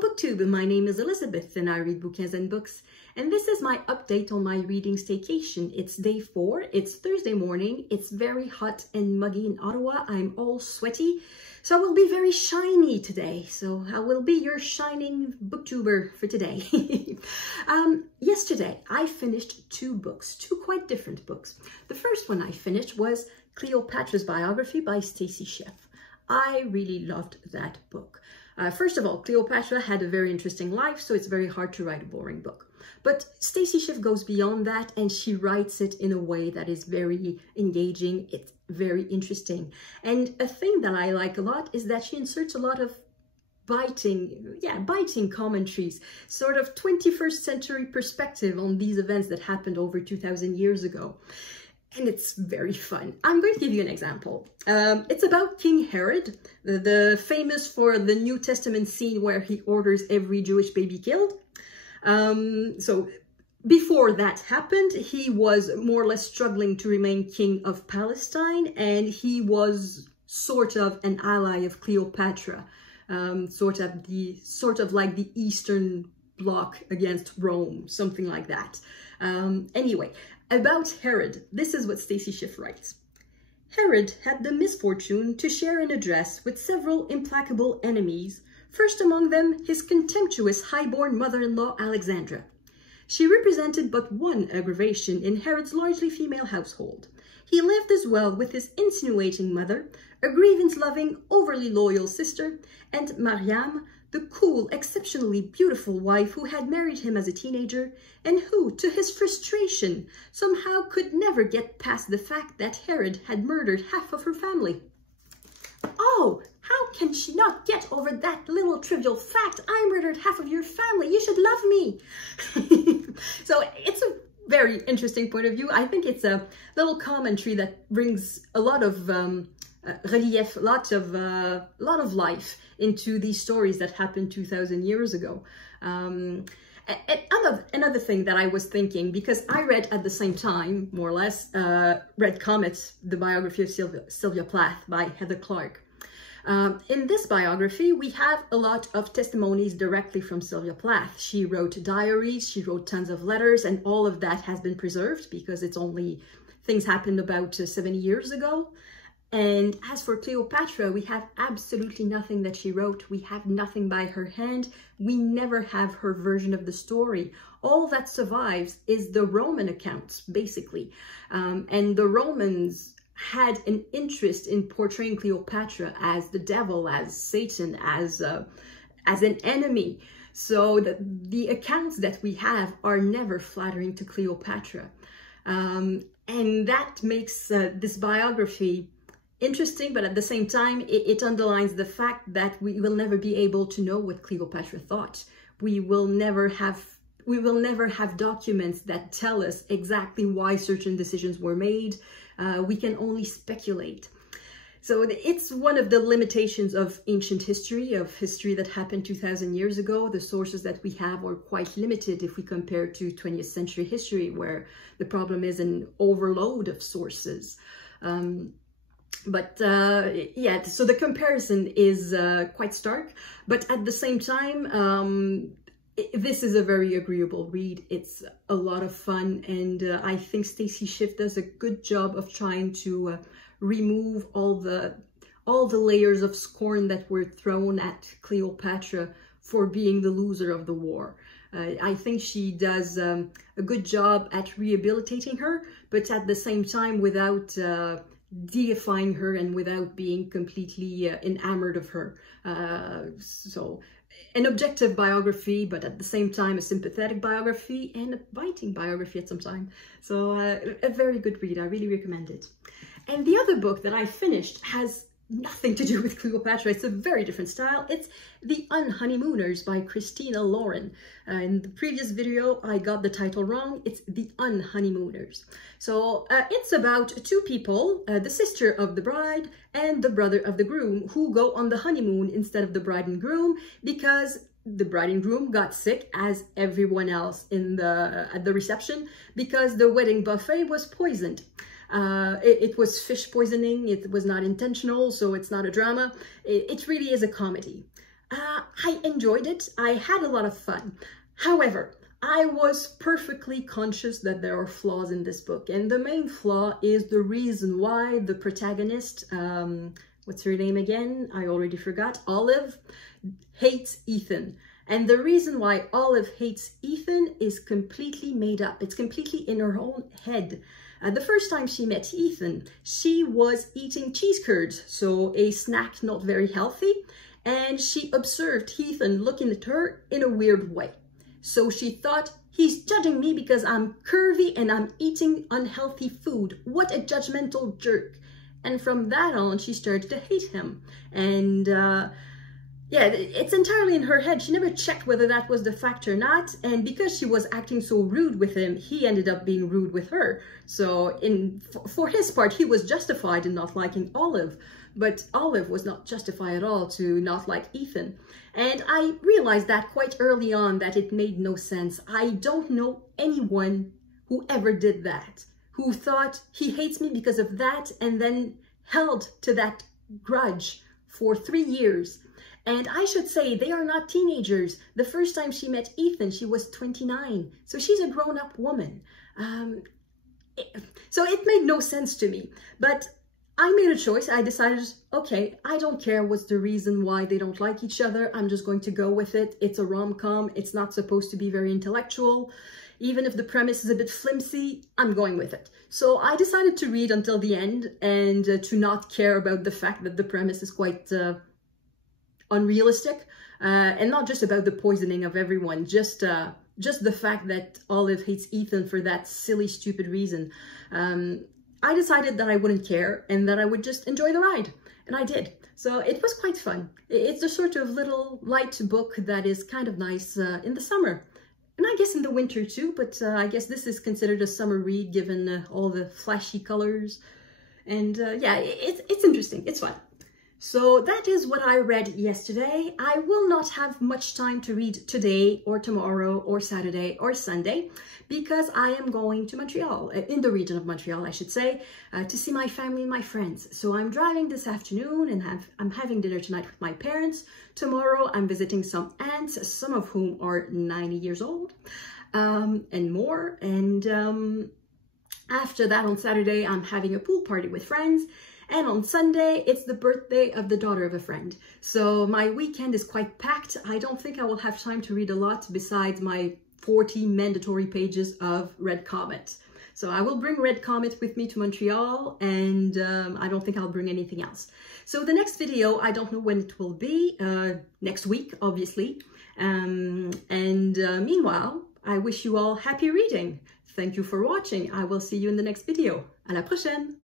Hello BookTube, my name is Elizabeth and I read bouquins and books, and this is my update on my reading staycation. It's day 4, it's Thursday morning, it's very hot and muggy in Ottawa, I'm all sweaty, so I will be very shiny today. So I will be your shining booktuber for today. Yesterday I finished 2 books, 2 quite different books. The first one I finished was Cleopatra's biography by Stacy Schiff. I really loved that book. First of all, Cleopatra had a very interesting life, so it's very hard to write a boring book. But Stacy Schiff goes beyond that, and she writes it in a way that is very engaging. It's very interesting. And a thing that I like a lot is that she inserts a lot of biting commentaries, sort of 21st century perspective on these events that happened over 2,000 years ago. And it's very fun. I'm going to give you an example. It's about King Herod, the famous for the New Testament scene where he orders every Jewish baby killed. So before that happened, he was more or less struggling to remain king of Palestine, and he was sort of an ally of Cleopatra, sort of like the Eastern Bloc against Rome, something like that. Anyway. About Herod, this is what Stacy Schiff writes. Herod had the misfortune to share an address with several implacable enemies, first among them his contemptuous high-born mother-in-law Alexandra. She represented but one aggravation in Herod's largely female household. He lived as well with his insinuating mother, a grievance-loving, overly loyal sister, and Mariam, the cool, exceptionally beautiful wife who had married him as a teenager and who, to his frustration, somehow could never get past the fact that Herod had murdered half of her family. Oh, how can she not get over that little trivial fact? I murdered half of your family. You should love me. So it's a very interesting point of view. I think it's a little commentary that brings a lot of relief, a lot of life into these stories that happened 2,000 years ago. Another thing that I was thinking, because I read at the same time, more or less, read Comet, the biography of Sylvia Plath by Heather Clark. In this biography, we have a lot of testimonies directly from Sylvia Plath. She wrote diaries, she wrote tons of letters, and all of that has been preserved because it's only things happened about 70 years ago. And as for Cleopatra, we have absolutely nothing that she wrote. We have nothing by her hand. We never have her version of the story. All that survives is the Roman accounts, basically. And the Romans had an interest in portraying Cleopatra as the devil, as Satan, as an enemy. So the accounts that we have are never flattering to Cleopatra. And that makes this biography interesting, but at the same time, it underlines the fact that we will never be able to know what Cleopatra thought. We will never have documents that tell us exactly why certain decisions were made. We can only speculate. So it's one of the limitations of ancient history, of history that happened 2,000 years ago. The sources that we have are quite limited if we compare to 20th century history, where the problem is an overload of sources. Yeah, so the comparison is quite stark, but at the same time, this is a very agreeable read. It's a lot of fun, and I think Stacy Schiff does a good job of trying to remove all the layers of scorn that were thrown at Cleopatra for being the loser of the war. I think she does a good job at rehabilitating her, but at the same time without deifying her and without being completely enamored of her. So an objective biography, but at the same time a sympathetic biography and a biting biography at some time. So a very good read. I really recommend it. And the other book that I finished has nothing to do with Cleopatra. It's a very different style. It's The Unhoneymooners by Christina Lauren. In the previous video, I got the title wrong. It's The Unhoneymooners. So it's about 2 people, the sister of the bride and the brother of the groom, who go on the honeymoon instead of the bride and groom because the bride and groom got sick, as everyone else at the reception, because the wedding buffet was poisoned. It was fish poisoning. It was not intentional, so it's not a drama. It really is a comedy. I enjoyed it. I had a lot of fun. However, I was perfectly conscious that there are flaws in this book. And the main flaw is the reason why the protagonist, what's her name again? I already forgot. Olive hates Ethan. And the reason why Olive hates Ethan is completely made up. It's completely in her own head. The first time she met Ethan, she was eating cheese curds, so a snack not very healthy, and she observed Ethan looking at her in a weird way. So she thought, he's judging me because I'm curvy and I'm eating unhealthy food. What a judgmental jerk. And from that on, she started to hate him. And yeah, it's entirely in her head. She never checked whether that was the fact or not. And because she was acting so rude with him, he ended up being rude with her. So for his part, he was justified in not liking Olive. But Olive was not justified at all to not like Ethan. And I realized that quite early on that it made no sense. I don't know anyone who ever did that, who thought he hates me because of that and then held to that grudge for 3 years. And I should say, they are not teenagers. The first time she met Ethan, she was 29. So she's a grown-up woman. So it made no sense to me. But I made a choice. I decided, okay, I don't care what's the reason why they don't like each other. I'm just going to go with it. It's a rom-com. It's not supposed to be very intellectual. Even if the premise is a bit flimsy, I'm going with it. So I decided to read until the end and to not care about the fact that the premise is quite unrealistic, and not just about the poisoning of everyone, just the fact that Olive hates Ethan for that silly, stupid reason. I decided that I wouldn't care and that I would just enjoy the ride, and I did. So it was quite fun. It's the sort of little light book that is kind of nice in the summer, and I guess in the winter too, but I guess this is considered a summer read given all the flashy colors, and yeah, it's interesting, it's fun. So that is what I read yesterday. I will not have much time to read today or tomorrow or Saturday or Sunday because I am going to Montreal, in the region of Montreal, I should say, to see my family and my friends. So I'm driving this afternoon and I'm having dinner tonight with my parents. Tomorrow I'm visiting some aunts, some of whom are 90 years old and more. And after that on Saturday, I'm having a pool party with friends. And on Sunday, it's the birthday of the daughter of a friend. So my weekend is quite packed. I don't think I will have time to read a lot besides my 40 mandatory pages of Red Comet. So I will bring Red Comet with me to Montreal, and I don't think I'll bring anything else. So the next video, I don't know when it will be, next week, obviously. Meanwhile, I wish you all happy reading. Thank you for watching. I will see you in the next video. À la prochaine!